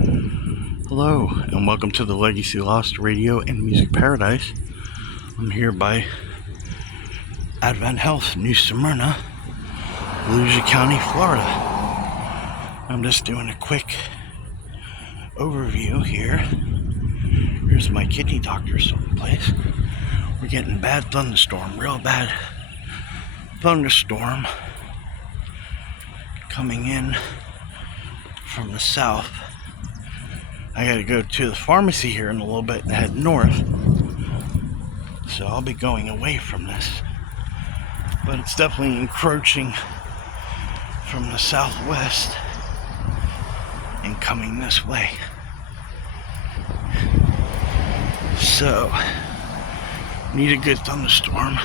Hello, and welcome to the Legacy Lost Radio and Music Paradise. I'm here by Advent Health, New Smyrna, Volusia County, Florida. I'm just doing a quick overview here. Here's my kidney doctor's place. We're getting bad thunderstorm, real bad thunderstorm coming in from the south. I gotta go to the pharmacy here in a little bit and head north, so I'll be going away from this, but it's definitely encroaching from the southwest and coming this way. So need a good thunderstorm.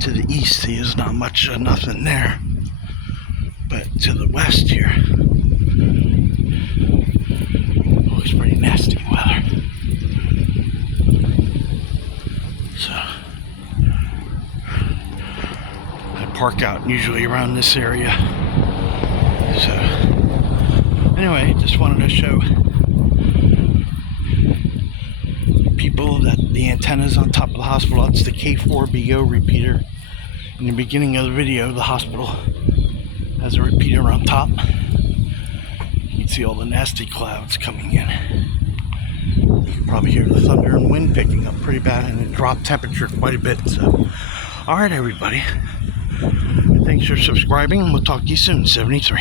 To the east there's not much of nothing there, but to the west here looks pretty nasty weather. So I park out usually around this area. So anyway, just wanted to show people that the antennas on top of the hospital, that's the K4BO repeater. In the beginning of the video, the hospital has a repeater on top. You can see all the nasty clouds coming in. You can probably hear the thunder and wind picking up pretty bad, and it dropped temperature quite a bit. So, alright everybody, thanks for subscribing, and we'll talk to you soon. 73.